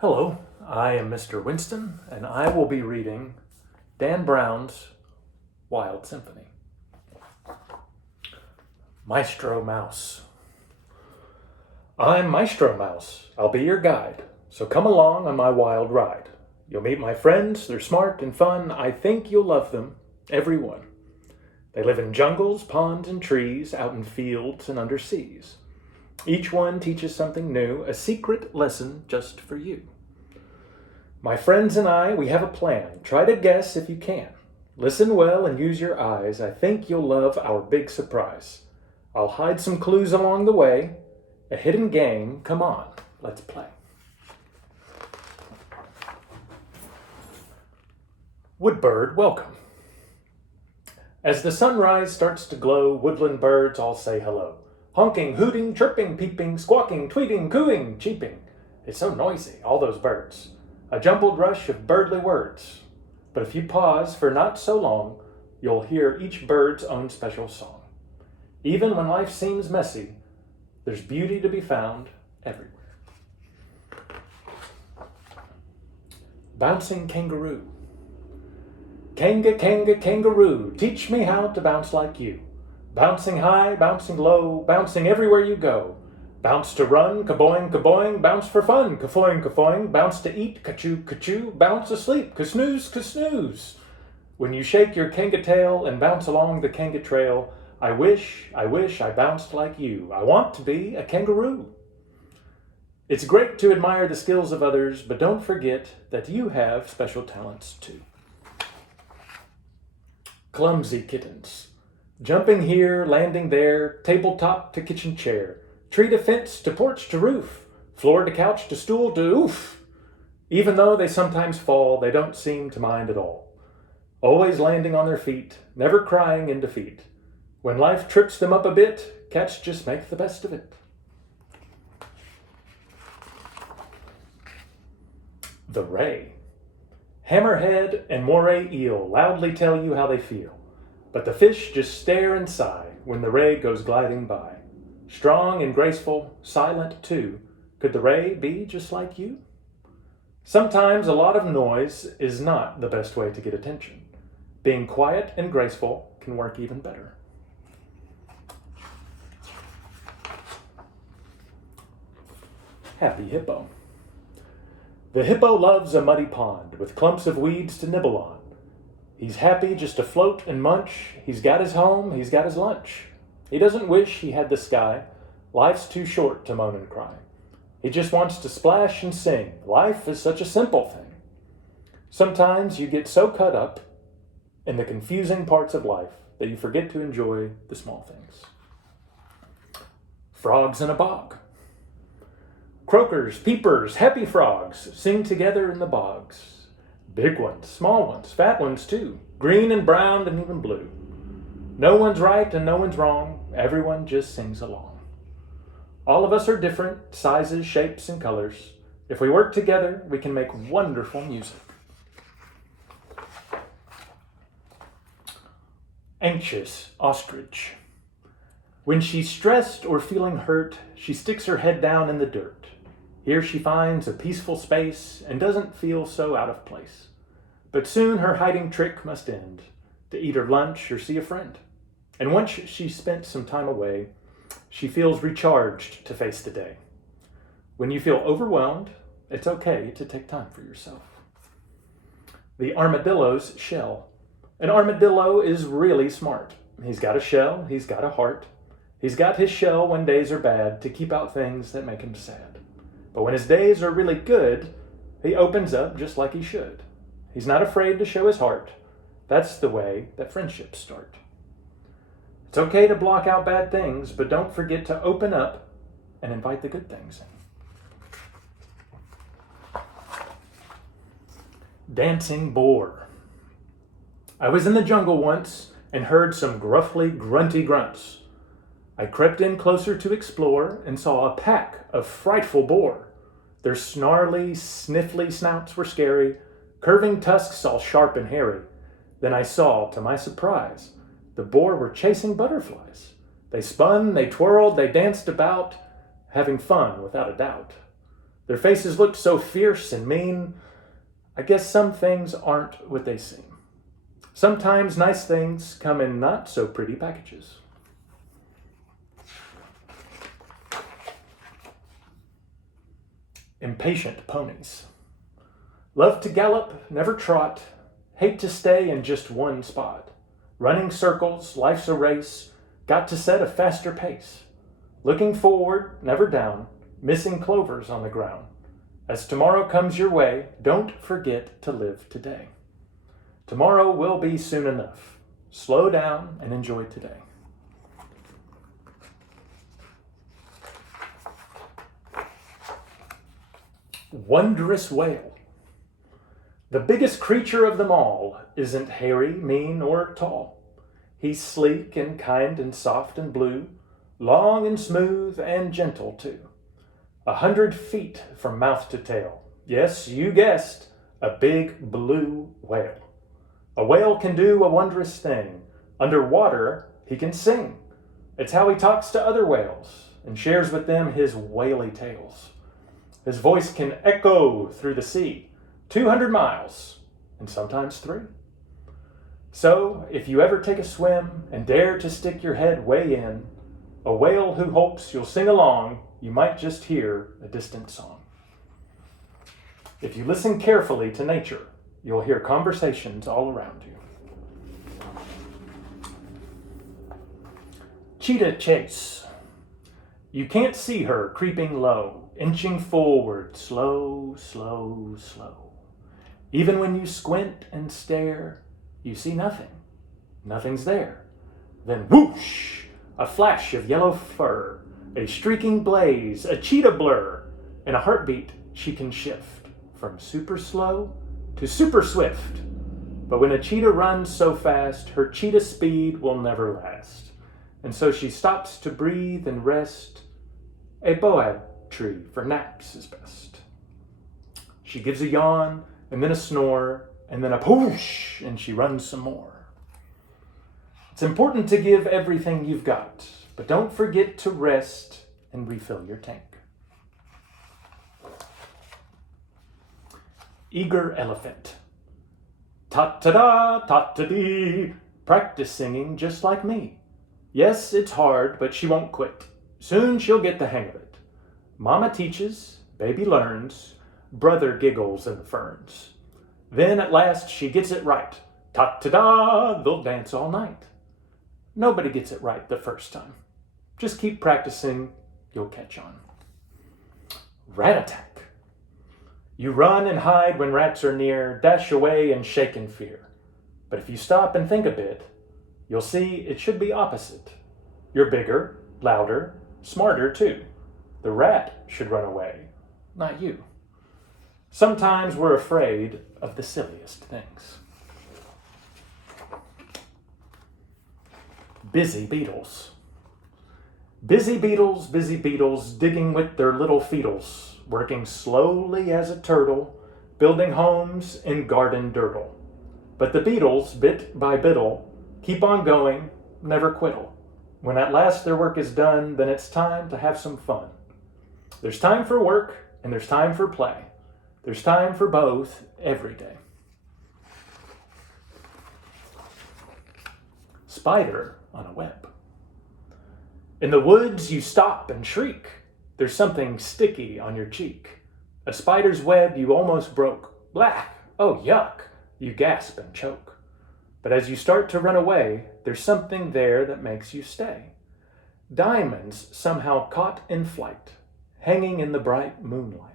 Hello, I am Mr. Winston, and I will be reading Dan Brown's Wild Symphony. Maestro Mouse. I'm Maestro Mouse. I'll be your guide, so come along on my wild ride. You'll meet my friends, they're smart and fun. I think you'll love them, every one. They live in jungles, ponds, and trees, out in fields and under seas. Each one teaches something new, a secret lesson just for you. My friends and I, we have a plan. Try to guess if you can. Listen well and use your eyes. I think you'll love our big surprise. I'll hide some clues along the way. A hidden game. Come on, let's play. Woodbird, welcome. As the sunrise starts to glow, woodland birds all say hello. Honking, hooting, chirping, peeping, squawking, tweeting, cooing, cheeping. It's so noisy, all those birds. A jumbled rush of birdly words. But if you pause for not so long, you'll hear each bird's own special song. Even when life seems messy, there's beauty to be found everywhere. Bouncing Kangaroo. Kanga, kanga, kangaroo, teach me how to bounce like you. Bouncing high, bouncing low, bouncing everywhere you go. Bounce to run, kaboing, kaboing, bounce for fun, kafoing, kafoing, bounce to eat, ka-choo, ka-choo, bounce asleep, ka-snooze, ka-snooze. When you shake your kanga tail and bounce along the kanga trail, I wish I bounced like you. I want to be a kangaroo. It's great to admire the skills of others, but don't forget that you have special talents too. Clumsy kittens. Jumping here, landing there, tabletop to kitchen chair, tree to fence to porch to roof, floor to couch to stool to oof. Even though they sometimes fall, they don't seem to mind at all. Always landing on their feet, never crying in defeat. When life trips them up a bit, cats just make the best of it. The ray. Hammerhead and moray eel loudly tell you how they feel. But the fish just stare and sigh when the ray goes gliding by. Strong and graceful, silent too. Could the ray be just like you? Sometimes a lot of noise is not the best way to get attention. Being quiet and graceful can work even better. Happy hippo. The hippo loves a muddy pond with clumps of weeds to nibble on. He's happy just to float and munch. He's got his home, he's got his lunch. He doesn't wish he had the sky. Life's too short to moan and cry. He just wants to splash and sing. Life is such a simple thing. Sometimes you get so caught up in the confusing parts of life that you forget to enjoy the small things. Frogs in a bog. Croakers, peepers, happy frogs sing together in the bogs. Big ones, small ones, fat ones too, green and brown and even blue. No one's right and no one's wrong, everyone just sings along. All of us are different, sizes, shapes, and colors. If we work together, we can make wonderful music. Anxious ostrich. When she's stressed or feeling hurt, she sticks her head down in the dirt. Here she finds a peaceful space and doesn't feel so out of place. But soon her hiding trick must end, to eat her lunch or see a friend. And once she's spent some time away, she feels recharged to face the day. When you feel overwhelmed, it's okay to take time for yourself. The armadillo's shell. An armadillo is really smart. He's got a shell, he's got a heart. He's got his shell when days are bad to keep out things that make him sad. But when his days are really good, he opens up just like he should. He's not afraid to show his heart. That's the way that friendships start. It's okay to block out bad things, but don't forget to open up and invite the good things in. Dancing boar. I was in the jungle once and heard some gruffly grunty grunts. I crept in closer to explore and saw a pack of frightful boar. Their snarly, sniffly snouts were scary, curving tusks all sharp and hairy. Then I saw, to my surprise, the boar were chasing butterflies. They spun, they twirled, they danced about, having fun without a doubt. Their faces looked so fierce and mean. I guess some things aren't what they seem. Sometimes nice things come in not so pretty packages. Impatient ponies. Love to gallop, never trot, hate to stay in just one spot. Running circles, life's a race, got to set a faster pace. Looking forward, never down, missing clovers on the ground. As tomorrow comes your way, don't forget to live today. Tomorrow will be soon enough. Slow down and enjoy today. Wondrous whale. The biggest creature of them all isn't hairy, mean, or tall. He's sleek and kind and soft and blue, long and smooth and gentle too. 100 feet from mouth to tail. Yes, you guessed, a big blue whale. A whale can do a wondrous thing. Underwater, he can sing. It's how he talks to other whales and shares with them his whaley tales. His voice can echo through the sea, 200 miles, and sometimes 3. So, if you ever take a swim and dare to stick your head way in, a whale who hopes you'll sing along, you might just hear a distant song. If you listen carefully to nature, you'll hear conversations all around you. Cheetah chase. You can't see her creeping low, inching forward, slow, slow, slow. Even when you squint and stare, you see nothing. Nothing's there. Then whoosh, a flash of yellow fur, a streaking blaze, a cheetah blur. In a heartbeat, she can shift from super slow to super swift. But when a cheetah runs so fast, her cheetah speed will never last. And so she stops to breathe and rest. A boab tree for naps is best. She gives a yawn, and then a snore, and then a poosh, and she runs some more. It's important to give everything you've got, but don't forget to rest and refill your tank. Eager elephant. Ta-ta-da, ta-ta-dee. Practice singing just like me. Yes, it's hard, but she won't quit. Soon she'll get the hang of it. Mama teaches, baby learns, brother giggles in the ferns. Then at last she gets it right. Ta-ta-da, they'll dance all night. Nobody gets it right the first time. Just keep practicing, you'll catch on. Rat attack. You run and hide when rats are near, dash away and shake in fear. But if you stop and think a bit, you'll see it should be opposite. You're bigger, louder, smarter too. The rat should run away, not you. Sometimes we're afraid of the silliest things. Busy beetles. Busy beetles digging with their little feetles, working slowly as a turtle, building homes in garden dirtle. But the beetles, bit by bittle, keep on going, never quittle. When at last their work is done, then it's time to have some fun. There's time for work and there's time for play. There's time for both every day. Spider on a web. In the woods, you stop and shriek. There's something sticky on your cheek. A spider's web you almost broke. Black, oh yuck, you gasp and choke. But as you start to run away, there's something there that makes you stay. Diamonds somehow caught in flight, hanging in the bright moonlight.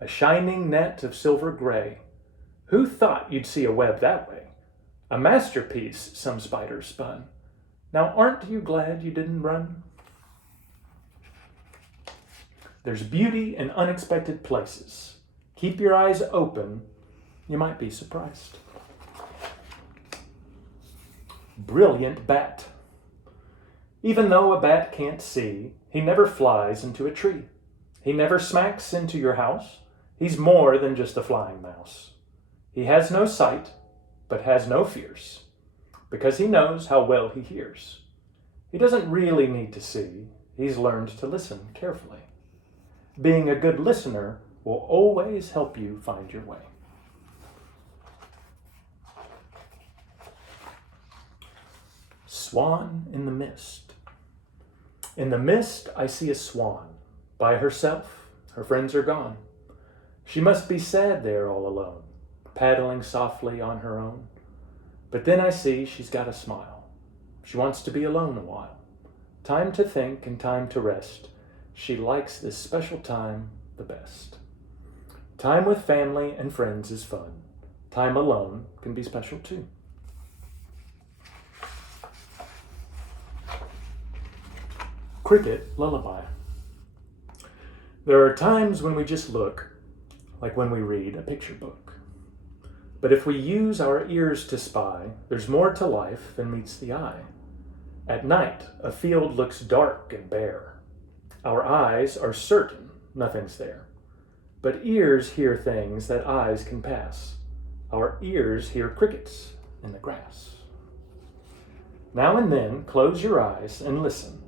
A shining net of silver gray. Who thought you'd see a web that way? A masterpiece some spiders spun. Now aren't you glad you didn't run? There's beauty in unexpected places. Keep your eyes open, you might be surprised. Brilliant bat. Even though a bat can't see, he never flies into a tree. He never smacks into your house. He's more than just a flying mouse. He has no sight, but has no fears, because he knows how well he hears. He doesn't really need to see. He's learned to listen carefully. Being a good listener will always help you find your way. Swan in the mist. In the mist, I see a swan. By herself, her friends are gone. She must be sad there all alone, paddling softly on her own. But then I see she's got a smile. She wants to be alone a while. Time to think and time to rest. She likes this special time the best. Time with family and friends is fun. Time alone can be special too. Cricket lullaby. There are times when we just look, like when we read a picture book. But if we use our ears to spy, there's more to life than meets the eye. At night, a field looks dark and bare. Our eyes are certain nothing's there. But ears hear things that eyes can pass. Our ears hear crickets in the grass. Now and then, close your eyes and listen.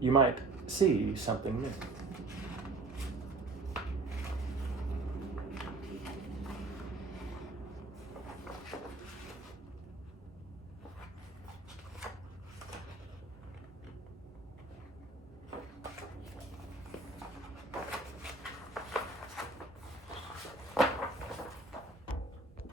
You might see something new.